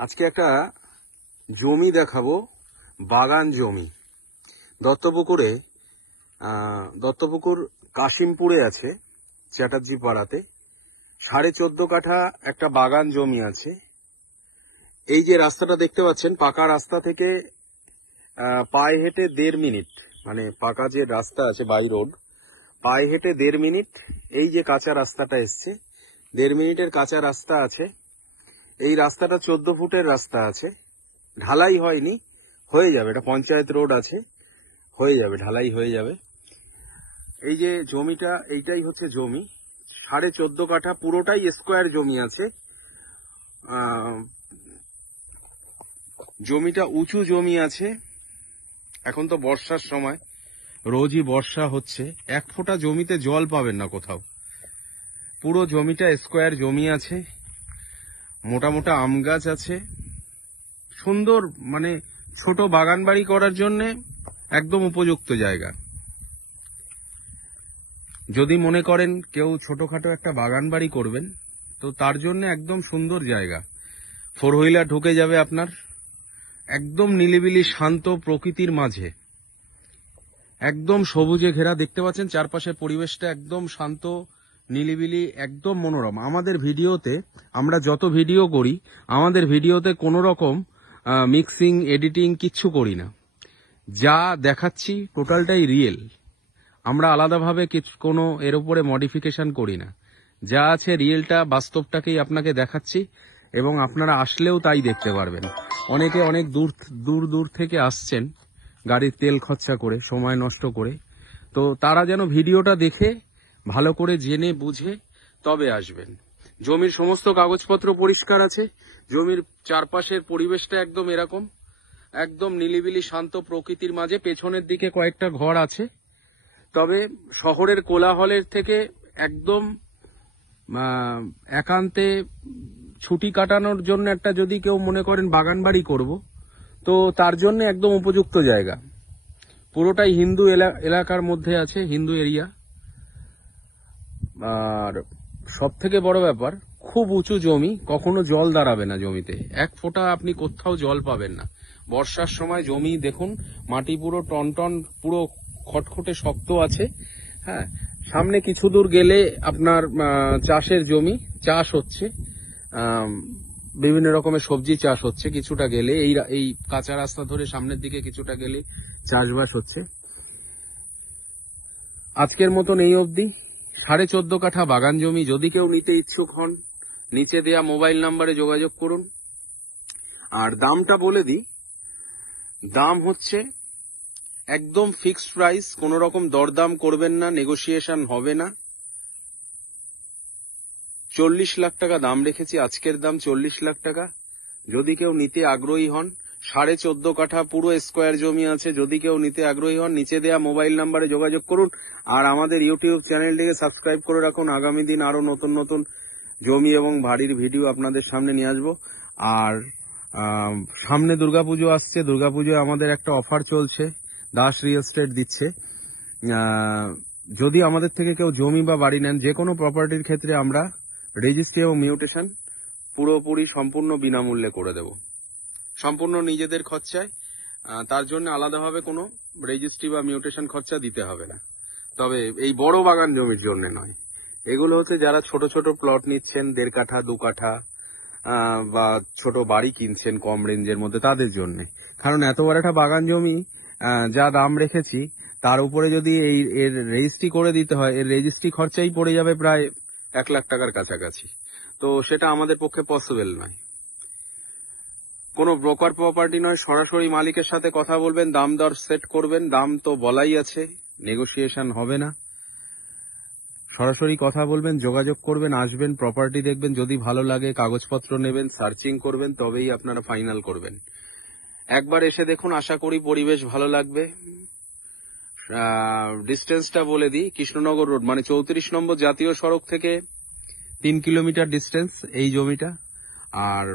আজকে একটা জমি দেখাবো, বাগান জমি। দত্তপুকুর কাশিমপুরে আছে, চ্যাটার্জি পাড়াতে 14.5 কাঠা একটা বাগান জমি আছে। এই যে রাস্তাটা দেখতে পাচ্ছেন, পাকা রাস্তা থেকে পায়ে হেঁটে 1.5 মিনিট, মানে পাকা যে রাস্তা আছে বাই রোড, পায়ে হেঁটে 1.5 মিনিট। এই যে কাঁচা রাস্তাটা এসছে, 1.5 মিনিটের কাঁচা রাস্তা আছে। এই রাস্তাটা 14 ফুটের রাস্তা আছে, ঢালাই হয়নি, হয়ে যাবে। এটা পঞ্চায়েত রোড আছে, হয়ে যাবে, ঢালাই হয়ে যাবে। এই যে জমিটা, এইটাই হচ্ছে জমি, 14.5 কাঠা, পুরোটাই স্কোয়ার জমি আছে। জমিটা উঁচু জমি আছে। এখন তো বর্ষার সময়, রোজই বর্ষা হচ্ছে, 1 ফোঁটা জমিতে জল পাবেন না কোথাও। পুরো জমিটা স্কোয়ার জমি আছে, মোটা মোটা আম গাছ আছে, সুন্দর, মানে ছোট বাগান বাড়ি করার জন্য একদম উপযুক্ত জায়গা। যদি মনে করেন কেউ ছোটখাটো একটা বাগান বাড়ি করবেন, তো তার জন্য একদম সুন্দর জায়গা। 4 হুইলার ঢুকে যাবে আপনার, একদম নিলিবিলি শান্ত প্রকৃতির মাঝে, একদম সবুজে ঘেরা। দেখতে পাচ্ছেন চারপাশের পরিবেশটা একদম শান্ত, নিলিবিলি, একদম মনোরম। আমাদের ভিডিওতে, আমরা যত ভিডিও করি, আমাদের ভিডিওতে কোনো রকম মিক্সিং, এডিটিং কিচ্ছু করি না। যা দেখাচ্ছি টোটালটাই রিয়েল। আমরা আলাদাভাবে কোনো এর উপরে মডিফিকেশন করি না। যা আছে রিয়েলটা, বাস্তবটাকেই আপনাকে দেখাচ্ছি, এবং আপনারা আসলেও তাই দেখতে পারবেন। অনেকে অনেক দূর থেকে আসছেন গাড়ির তেল খরচা করে, সময় নষ্ট করে, তো তারা যেন ভিডিওটা দেখে ভালো করে জেনে বুঝে তবে আসবেন। জমির সমস্ত কাগজপত্র পরিষ্কার আছে। জমির চারপাশের পরিবেশটা একদম এরকম, একদম নিলিবিলি শান্ত প্রকৃতির মাঝে। পেছনের দিকে কয়েকটা ঘর আছে, তবে শহরের কোলাহলের থেকে একদম একান্তে ছুটি কাটানোর জন্য একটা, যদি কেউ মনে করেন বাগান বাড়ি করব, তো তার জন্য একদম উপযুক্ত জায়গা। পুরোটাই হিন্দু এলাকার মধ্যে আছে, হিন্দু এরিয়া। আর সব থেকে বড় ব্যাপার, খুব উঁচু জমি, কখনো জল দাঁড়াবে না জমিতে, 1 ফোঁটা আপনি কোথাও জল পাবেন না। বর্ষার সময় জমি দেখুন, মাটি পুরো টনটন, পুরো খটখটে শক্ত আছে। হ্যাঁ, সামনে কিছু দূর গেলে আপনার চাষের জমি, চাষ হচ্ছে, বিভিন্ন রকমের সবজি চাষ হচ্ছে। কিছুটা গেলে এই কাঁচা রাস্তা ধরে সামনের দিকে কিছুটা গেলে চাষবাস হচ্ছে। আজকের মতন এই অবধি। 14.5 কাঠা বাগান জমি, যদি কেউ নিতে ইচ্ছুক হন, নিচে দেয়া মোবাইল নাম্বারে যোগাযোগ করুন। আর দামটা বলে দিই, দাম হচ্ছে একদম ফিক্সড প্রাইস, কোনো রকম দরদাম করবেন না, নেগোসিয়েশন হবে না। 40 লাখ টাকা দাম রেখেছি, আজকের দাম 40 লাখ টাকা। যদি কেউ নিতে আগ্রহী হন, 14.5 কাঠা পুরো স্কোয়ার জমি আছে, যদি কেউ নিতে আগ্রহী হন, নিচে দেয়া মোবাইল নাম্বারে যোগাযোগ করুন। আর আমাদের ইউটিউব চ্যানেলটিকে সাবস্ক্রাইব করে রাখুন। আগামী দিন আরো নতুন নতুন জমি এবং বাড়ির ভিডিও আপনাদের সামনে নিয়ে আসবো। আর সামনে দুর্গাপুজো আসছে, দুর্গাপুজোয় আমাদের একটা অফার চলছে, দাস রিয়েল এস্টেট দিচ্ছে। যদি আমাদের থেকে কেউ জমি বা বাড়ি নেন, যে কোনো প্রপার্টির ক্ষেত্রে আমরা রেজিস্ট্রি এবং মিউটেশন পুরোপুরি সম্পূর্ণ বিনামূল্যে করে দেব, সম্পূর্ণ নিজেদের খরচায়। তার জন্য আলাদাভাবে কোনো রেজিস্ট্রি বা মিউটেশন খরচা দিতে হবে না। তবে এই বড় বাগান জমির জন্য নয়, এগুলো হচ্ছে যারা ছোট ছোট প্লট নিচ্ছেন, 1.5 কাঠা 2 কাঠা, বা ছোট বাড়ি কিনছেন কম রেঞ্জের মধ্যে, তাদের জন্য। কারণ এত বড় একটা বাগান জমি যা দাম রেখেছি, তার উপরে যদি এর রেজিস্ট্রি করে দিতে হয়, এর রেজিস্ট্রি খরচাই পড়ে যাবে প্রায় 1 লাখ টাকার কাছাকাছি। তো সেটা আমাদের পক্ষে পসিবল নয়। কোনো ব্রোকার প্রপার্টি নয়, সরাসরি মালিকের সাথে কথা বলবেন, দাম দর সেট করবেন। দাম তো বলাই আছে, নেগোসিয়েশন হবে না। সরাসরি কথা বলবেন, যোগাযোগ করবেন, আসবেন, প্রপার্টি দেখবেন, যদি ভালো লাগে কাগজপত্র নেবেন, সার্চিং করবেন, তবেই আপনারা ফাইনাল করবেন। একবার এসে দেখুন, আশা করি পরিবেশ ভালো লাগবে। ডিস্টেন্সটা বলে দিই, কৃষ্ণনগর রোড, মানে 34 নম্বর জাতীয় সড়ক থেকে 3 কিলোমিটার ডিস্টেন্স এই জমিটা। আর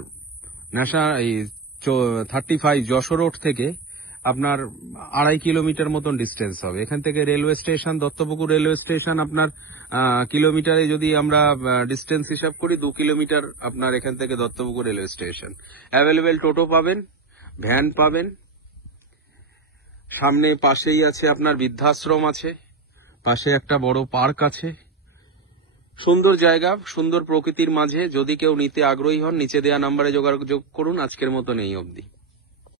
35 যশোর রোড থেকে আপনার 2.5 কিলোমিটার মতন ডিস্টেন্স হবে। এখান থেকে railway station, Duttapukur railway station আপনার কিলোমিটারে যদি আমরা ডিস্টেন্স হিসাব করি 2 কিলোমিটার আপনার এখান থেকে দত্তপুকুর রেলওয়ে স্টেশন। অ্যাভেলেবেল টোটো পাবেন, ভ্যান পাবেন, সামনে পাশেই আছে আপনার বৃদ্ধাশ্রম আছে, পাশে একটা বড় পার্ক আছে। সুন্দর জায়গা, সুন্দর প্রকৃতির মাঝে। যদি কেউ নিতে আগ্রহী হন, নিচে দেওয়া নাম্বারে যোগাযোগ করুন। আজকের মতন এই অবধি।